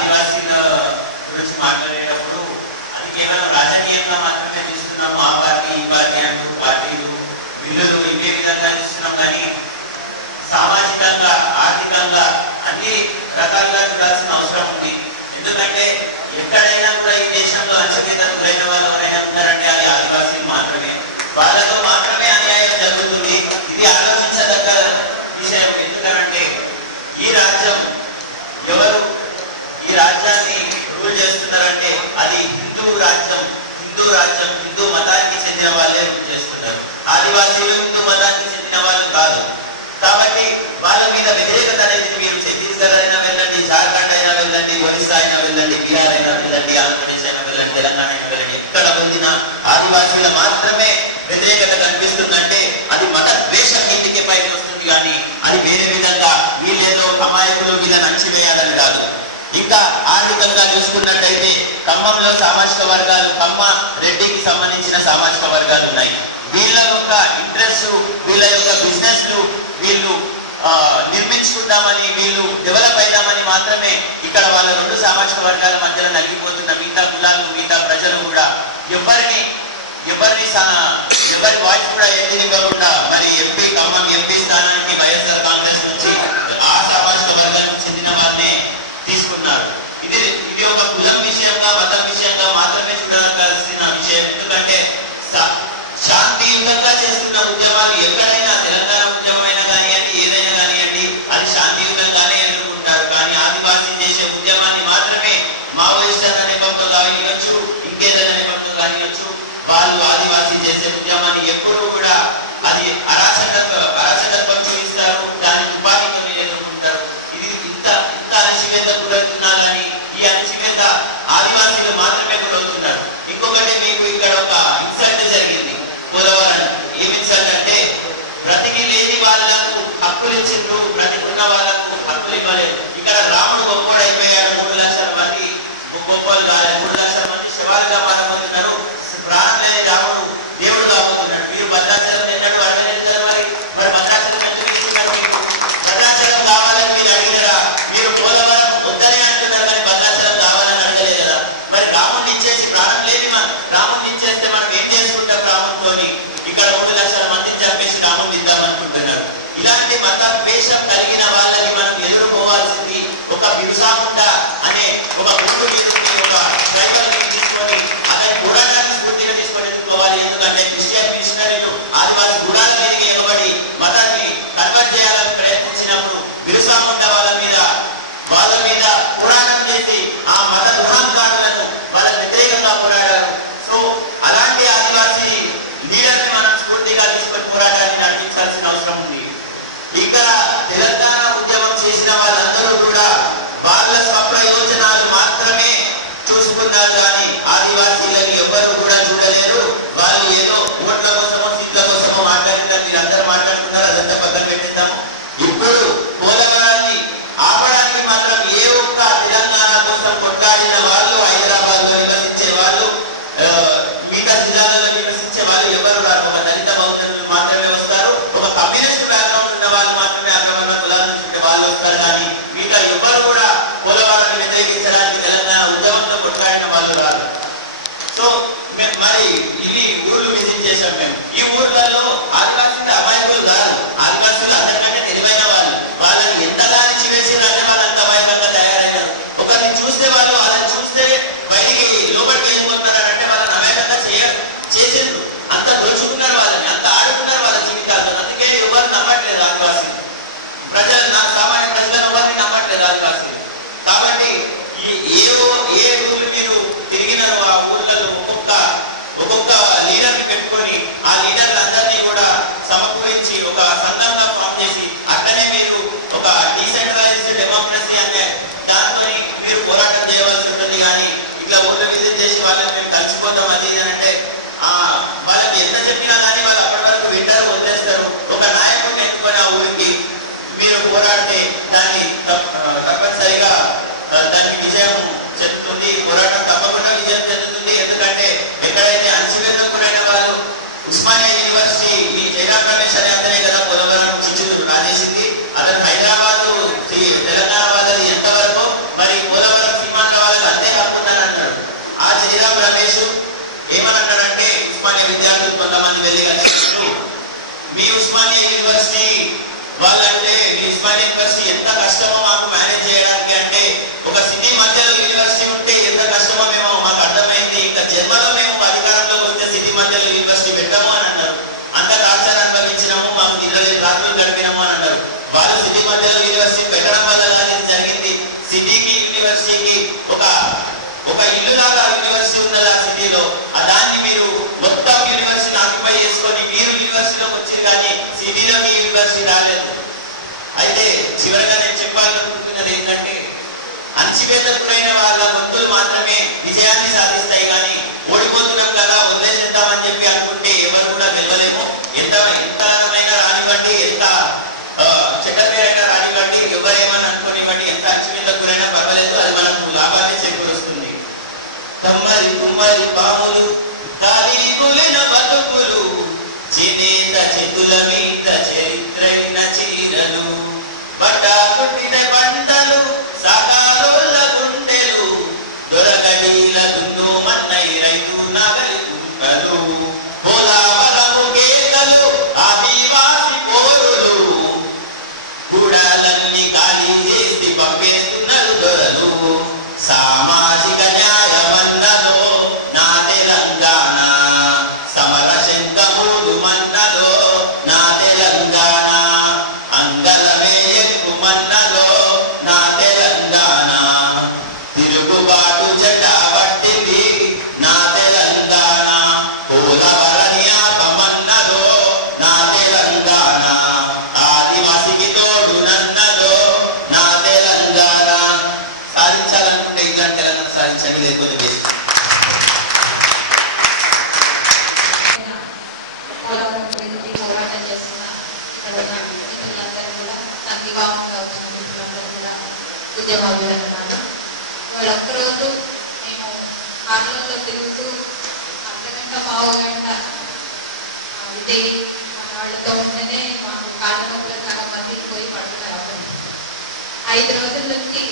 ఆదివాసీల గురించి మాట్లాడేటప్పుడు అది కేవలం రాజకీయంగా మాత్రమే తీసుకున్నాము. ఆ పార్టీ ఈ పార్టీ అంటూ పార్టీలు బిల్లులు ఇవే విధంగా ఇస్తున్నాం. కానీ సామాజికంగా ఆర్థికంగా అన్ని రకాలుగా చూడాల్సిన అవసరం ఉంది. ఎందుకంటే ఎక్కడైనా కూడా ఈ దేశంలో అణచివేతకు గురైన వాళ్ళు ఎవరైనా ఉన్నారంటే అది ఆదివాసీలు మాత్రమే. వాళ్ళలో మాత్రమే అన్యాయం జరుగుతుంది. ఇది ఆలోచించదగ్గ విషయం. ఎందుకంటే ఈ రాజ్యం ఎవరు ఈ రాజ్యాన్ని రూల్ చేస్తున్నారంటే అది హిందూ రాజ్యం. హిందూ మతానికి చెందిన వాళ్ళే రూల్ చేస్తున్నారు. ఆదివాసీలు హిందూ మతానికి చెందిన వాళ్ళు కాదు. కాబట్టి వాళ్ళ మీద వ్యతిరేకత అనేది మీరు ఛత్తీస్గఢ్ అయినా వెళ్ళండి, జార్ఖండ్ అయినా వెళ్ళండి, ఒరిస్సా అయినా వెళ్ళండి, బీహార్ అయినా వెళ్ళండి, ఆంధ్రప్రదేశ్ అయినా వెళ్ళండి, తెలంగాణ అయినా వెళ్ళండి, ఎక్కడ వెళ్ళిన ఆదివాసీల మాత్రమే వ్యతిరేకత కనిపిస్తుందంటే అది మత ద్వేషం ఇంటికి పైకి వస్తుంది. కానీ అది వేరే విధంగా వీళ్ళేదో అమాయకులు వీళ్ళని అణచివేయాలని కాదు. ఇంకా ఆర్థికంగా చూసుకున్నట్టయితే ఖమ్మంలో సామాజిక వర్గాలు, ఖమ్మ రెడ్డికి సంబంధించిన సామాజిక వర్గాలు ఉన్నాయి. వీళ్ళ యొక్క ఇంట్రెస్ట్, వీళ్ళ యొక్క బిజినెస్ వీళ్ళు నిర్మించుకుందామని, వీళ్ళు డెవలప్ అయిదామని మాత్రమే ఇక్కడ వాళ్ళ రెండు సామాజిక వర్గాల మధ్యలో నలిగిపోతున్న మిగతా కులాలు, మిగతా ప్రజలు కూడా ఎవరి వాయిస్ కూడా ఎన్నివ్వకుండా మరి ఖమ్మం ఎంపీ స్థానానికి వైఎస్ఆర్ కాంగ్రెస్ నుంచి ఆ సామాజిక వర్గానికి చెందిన వారినే తీసుకున్నారు. ఇది ఒక కులం విషయంగా, మతం విషయంగా మాత్రమే చూడాల్సిన విషయం. ఎందుకంటే శాంతియుతంగా చేస్తున్న ఉద్యమాలు ఎక్కడైనా, తెలంగాణ ఉద్యమమైనా కానివ్వండి, ఏదైనా కానివ్వండి, అది శాంతియుతంగానే ఎదుర్కొంటారు. కానీ ఆదివాసీ చేసే ఉద్యమాన్ని మాత్రమే మావోయిస్ట్ అనే నెపంతో కానివచ్చు, ఇంకేదైనా నెపంతో కానివచ్చు, వాళ్ళు ఆదివాసీ చేసే ఉద్యమాన్ని ఎప్పుడూ కూడా అది అరాచకత్వం చూపిస్తారు. దాని ఉపాధితో ఎదుర్కొంటారు. ఇది ఇంత అణచివేత గురవుతున్నా కానీ ఈ అణచివేత ఆదివాసీలు మాత్రమే గురవుతున్నారు. ఇంకొకటి మీకు ఇక్కడ ఒక ఇన్సల్ట్ జరిగింది పోలవరం. ఏం ఇన్సల్ట్ అంటే బ్రతికి లేని వాళ్ళకు హక్కులు ఇచ్చిండ్రు, బ్రతికున్న వాళ్ళకు హక్కులు ఇవ్వలేదు. ఇక్కడ రాముడు గొప్పోడు అయిపోయాడు. 3 లక్షల మంది గొప్పలు కాలేదు, 3 లక్షల మంది శివాలుగా మారబోతున్నారు. ప్రాణం లేని రాముడు దేవుడు కాబోతున్నాడు. మీరు భద్రాచలం ఎన్నడూ అడగలేదు మరి భద్రాచలం ఎందుకు తీసుకున్నారు? మీకు భద్రాచలం కావాలని మీరు అడిగినరా? మీరు పోలవరం వద్దనే అంటున్నారు కానీ భద్రాచలం కావాలని అడగలేదు కదా. మరి రాముడిని ఇచ్చేసి, ప్రాణం లేని రాముడిని ఇచ్చేస్తే మనం ఏం చేసుకుంటాం? రాముడితో ఇక్కడ 3 లక్షల మందిని చంపేసి రాముడిని ఇద్దామనుకుంటున్నారు. ఇలాంటి మత ద్వేషం కలిగిన వాళ్ళని మనం ఎదుర్కోవాల్సింది ఒక బిర్సా ముండా అనే ఒక గురువుని, ఒక ట్రైబల్ తీసుకొని అతని గుడాన్ని స్ఫూర్తిగా తీసుకొని ఎదుర్కోవాలి. ఎందుకంటే క్రిస్టియన్ మిషనరీలు ఆదివాసీ గుడాల మీదకి ఎగబడి మతాన్ని కన్వర్ట్ చేయాలని ప్రయత్నించినప్పుడు బిర్సా ముండా వాళ్ళ మీద పోరాటం చేసి ఆ మత దురహంకారులను వాళ్ళ వ్యతిరేకంగా పోరాడారు. సో అలాంటి ఆదివాసీ లీడర్ని మనం స్ఫూర్తిగా తీసుకొని పోరాటాన్ని నడిపించాల్సిన అవసరం ఉంది. ఇక్కడ తెలంగాణ ఉద్యమం చేసిన వాళ్ళందరూ కూడా వాళ్ళ స్వప్రయోజనాలు మాత్రమే చూసుకున్నారు. కానీ ఆదివాసీలని ఎవ్వరూ కూడా చూడలేరు. వాళ్ళు ఏదో ఓట్ల కోసమో సీట్ల కోసమో మాట్లాడిందని మీరు అందరూ మాట్లాడుతున్నారు. అదంతా పక్కన పెట్టిద్దాము. ఇప్పుడు పోలవరాన్ని ఆపడానికి మాత్రం ఏ ఒక్క తెలంగాణ కోసం కొట్లాడిన వాళ్ళు, హైదరాబాద్ లో నివసించే వాళ్ళు, మిగతా జిల్లాలలో నివసించే వాళ్ళు ఎవరు రారు. ఒక దళిత బహుజనులు మాత్రమే వస్తారు. ఒక కమ్యూనిస్ట్ బ్యాక్గ్రౌండ్ ఉన్న వాళ్ళు మాత్రమే, అగ్రవర్ణ కులాల నుంచి వాళ్ళు వస్తారు. కానీ మిగతా ఎవరు కూడా పోలవరాన్ని వ్యతిరేకించడానికి తెలంగాణ ఉద్యమంతో కొట్లాడిన వాళ్ళు రారు. సో మరి ఇన్ని ఊర్లు విజిట్ చేశాం మేము. ఈ ఊర్లలో ఆదివాసీలు అమాయకులు కాదు, ఆదివాసీలు అందరికంటే తెలివైన వాళ్ళు. వాళ్ళని ఎంతగా అణచివేసి అంటే వాళ్ళు అంత అమాయకంగా తయారయ్యారు. ఒకరిని చూస్తే వాళ్ళని చూస్తే బయటికి లోపలికి వెళ్ళిపోతున్నారు అంటే వాళ్ళని అమాయకంగా చేసిండ్రు. అంత దోచుకున్నారు వాళ్ళని, అంత ఆడుకున్నారు వాళ్ళ జీవితాలతో. అందుకే ఎవరు నమ్మట్లేదు ఆదివాసీలు. సామాన్య ప్రజలను ఎవరిని నమ్మట్లేదు ఆదివాసీలు. కాబట్టి ఏ ఊళ్ళు మీరు తిరిగినారో ఆ ఊళ్ళలో అణచివేతకు గురైన వాళ్ళ గొంతులు మాత్రమే విజయాన్ని సాధిస్తాయి. కానీ ఓడిపోతున్నాం కదా వదిలేసేద్దామని చెప్పి అనుకుంటే ఎవరు కూడా గెలవలేము. ఎంతమైనా రానివ్వండి, ఎంత చెడ్డ పేరైనా రానివ్వండి, ఎవరేమని అనుకోనివ్వండి, ఎంత అణచివేతకు గురైనా పర్వాలేదు, అది మనకు లాభాన్ని చేకూరుస్తుంది. కమ్మరి కుమ్మరి పాములు గాలి కూలిన బతుకులు చేనేత చేతుల మీద చరిత్రైన చీరలు పట్టా కుట్టిన పంటలు సాకారోళ్ళ గుండెలు దొరకడీల దుండు మన్నై రైతు నగలి కుంటలు పోలావలము కేకలు ఆదివాసి పోరులు గుడాలన్నీ ఖాళీ చేసి పంపేస్తున్నారు దొరలు. సామాజిక న్యాయమన్నలో నా తెలంగాణ, సమర శంఖమూదు మన్నలో నా తెలంగాణ, అంగలమే ఎక్కు మన్నలో నా తెలంగాణ, తిరుగుబాటు జెండా పట్టింది నా తెలంగాణ, పోలవరని ఆపమన్నలో నా తెలంగాణ, ఆదివాసికి తోడు నన్నలో నా తెలంగాణ. సాధించాలనుకుంటే ఇట్లాంటి తెలంగాణ సాధించండి, లేకపోతే వేస్ట్. పోలవరం గురించి పోరాటం చేస్తున్న ఇక్కడ ఉన్న మిత్రులందరూ కూడా సంఘీభావంగా వచ్చిన మిత్రులందరూ కూడా ఉద్యమాలు అన్నమాట. వాళ్ళు ఒక్కరోజు మేము ఆందోళనలో తిరుగుతూ అర్ధగంట పావు గంట విజయ్ మన వాళ్ళతో ఉంటేనే మాకు కాళ్ళ నొప్పులు చాలా మందికి పోయి పడుతున్నారు. అప్పుడు 5 రోజుల నుంచి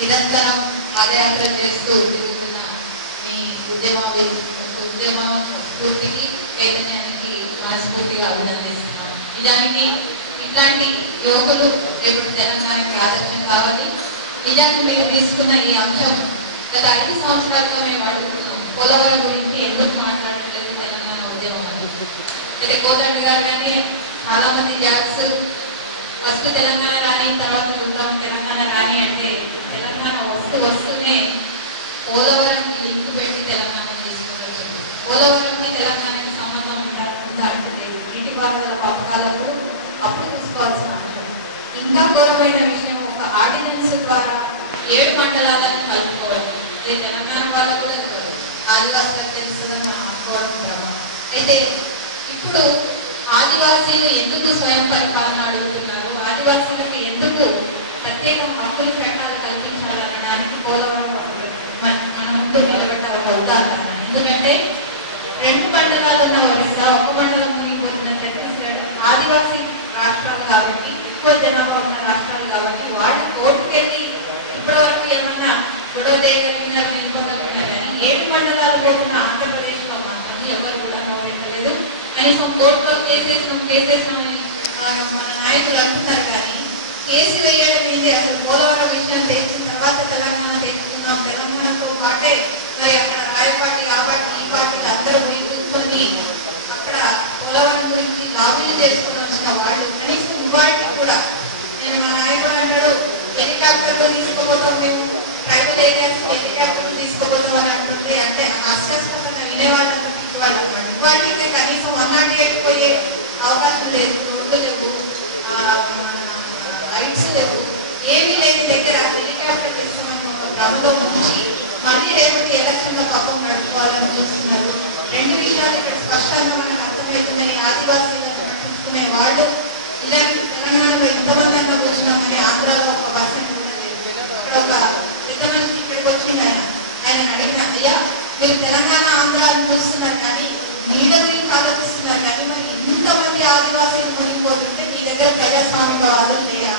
నిరంతరం పాదయాత్ర చేస్తూ తిరుగుతున్న మీ ఉద్యమ స్ఫూర్తికి చైతన్యానికి మనస్ఫూర్తిగా అభినందిస్తున్నాం. నిజానికి ఇట్లాంటి యువకులు రేపు తెలంగాణకి ఆదర్శం కావాలి. నిజానికి మీరు తీసుకున్న ఈ అంశం గత 5 సంవత్సరాలుగా మేము అడుగుతున్నాం, పోలవరం గురించి ఎందుకు మాట్లాడలేదు తెలంగాణ ఉద్యమం అని. అయితే కోదండ గారు కానీ చాలా మంది జాగ్స్ ఫస్ట్ తెలంగాణ రాని తర్వాత చూద్దాం తెలంగాణ రాని అంటే తెలంగాణ వస్తూనే పోలవరంకి లింక్ పెట్టి తెలంగాణ తీసుకుని వచ్చింది. పోలవరంకి తెలంగాణకి సంబంధం ఉందా అంటే లేదు. నీటిపారుదల పథకాలకు అప్పుడు తీసుకోవాల్సిన అంశం. ఇంకా ఘోరమైన విషయం, ఒక ఆర్డినెన్స్ ద్వారా 7 మండలాలను కలుపుకోవడం. ఇది తెలంగాణ వాళ్ళకు కూడా తెలియదు, ఆదివాసులకు తెలుస్తుందని మనం అనుకోవడం భ్రమ. అయితే ఇప్పుడు ఆదివాసీలు ఎందుకు స్వయం పరిపాలన అడుగుతున్నారు, ఆదివాసీలకు ఎందుకు ప్రత్యేక హక్కులు చట్టాలు కల్పించాలనడానికి పోలవరం మన ముందు నిలబెట్ట ఒక ఉదాహరణ. ఎందుకంటే 2 మండలాలు ఉన్న ఒరిస్సా, 1 మండలం మునిగిపోతున్న ఛత్తీస్గఢ్ ఆదివాసీ రాష్ట్రాలు కాబట్టి, ఎక్కువ జనాభా ఉన్న రాష్ట్రాలు కాబట్టి వాళ్ళు కోర్టుకెళ్ళి ఇప్పటి వరకు ఏమన్నా గొడవ చేయగలిగినారు, నిలుపగలిగినారు. కానీ 7 మండలాలు పోతున్న ఆంధ్రప్రదేశ్ లో మాత్రం ఎవరు కూడా నవ్వలేదు. కనీసం కోర్టులో కేసేసినామని మన నాయకులు అంటున్నారు. కానీ కేసు వేయడం ఏంటి? అసలు పోలవరం విషయం తెచ్చిన తర్వాత తెలంగాణ తెచ్చుకున్నాం, తెలంగాణతో పాటే మరి అక్కడ రాయపాటి ఆ పార్టీ ఈ పార్టీలు అందరూ పోయి కూర్చొని అక్కడ పోలవరం గురించి లాబీలు చేసుకొని వచ్చిన వాళ్ళు కనీసం ఇవాటికి కూడా, నేను మా నాయకుడు అంటాడు హెలికాప్టర్లో తీసుకుపోతాం, మేము ట్రైబల్ ఏరియాస్ హెలికాప్టర్లు తీసుకుపోతాం అని అంటుంది. అంటే హాస్యాస్పదంగా వినేవాళ్ళంతా తిట్టేవాళ్ళు అనమాట. ఇవాటికి కనీసం 108 పోయే అవకాశం లేదు, రోడ్లు లేవు, లైట్స్ లేవు, ఏమీ లేని దగ్గర హెలికాప్టర్ ఇస్తామని ఒక భ్రమలో ఉంచి మళ్ళీ రేపటి ఎలక్షన్లో పాపం నడుపుకోవాలని చూస్తున్నారు. 2 విషయాలు ఇక్కడ స్పష్టంగా మనకు అర్థమవుతున్నాయి. ఆదివాసీలను పట్టించుకునే వాళ్ళు ఇలాంటి తెలంగాణలో ఎంతమంది అన్నా కూర్చున్నామని ఆంధ్రాలో 1% కూడా లేదు. ఇక్కడ ఒక పెద్ద మనిషి ఇక్కడికి వచ్చింది, ఆయన అడిగిన, అయ్యా మీరు తెలంగాణ ఆంధ్ర అని చూస్తున్నారు కానీ నీడ గురించి ఆలోచిస్తున్నారు కానీ మరి ఇంతమంది ఆదివాసీలు మునిగిపోతుంటే మీ దగ్గర ప్రజాస్వామికవాదులు లేరా,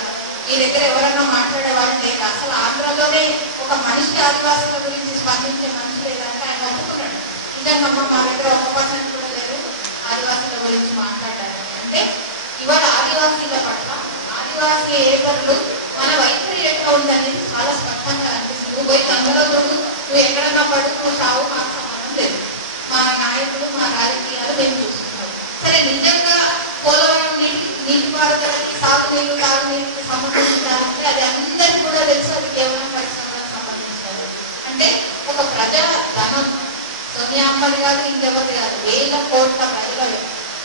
మీ దగ్గర ఎవరైనా మాట్లాడే వాళ్ళు లేరా, అసలు ఆంధ్రలోనే ఒక మనిషి ఆదివాసుల గురించి స్పందించే మనిషి లేదంటే ఆయన ఒప్పుకున్నాడు. ఇంకా మా దగ్గర 1% కూడా లేరు ఆదివాసుల గురించి మాట్లాడారు. అంటే ఇవాళ ఆదివాసీల పట్ల ఆదివాసీ ఏకరులు మన వైఖరి ఎట్లా ఉందనేది చాలా స్పష్టంగా అనిపిస్తుంది. నువ్వు పోయి గంగలో దొంగ, నువ్వు ఎక్కడన్నా పడు, నువ్వు చావు, మాకు సంబంధం లేదు. మా నాయకులు మా రాజకీయాలు మేము చూస్తున్నాం. సరే, నిజంగా పోలవరం నీటిపారుదలకి సాగునీరు తాగునీరుకి సంబంధించాలంటే అది అందరికీ కూడా తెలుసు, అది కేవలం పరిశ్రమలకు సంబంధించారు. అంటే ఒక ప్రజల ధనం, సోనియా అంబానీ కాదు ఇంకెవరి కాదు, 1000 కోట్ల ప్రజల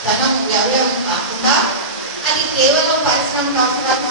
ధనం వ్యవహారం కాకుండా అది కేవలం పరిశ్రమల అవసరాలు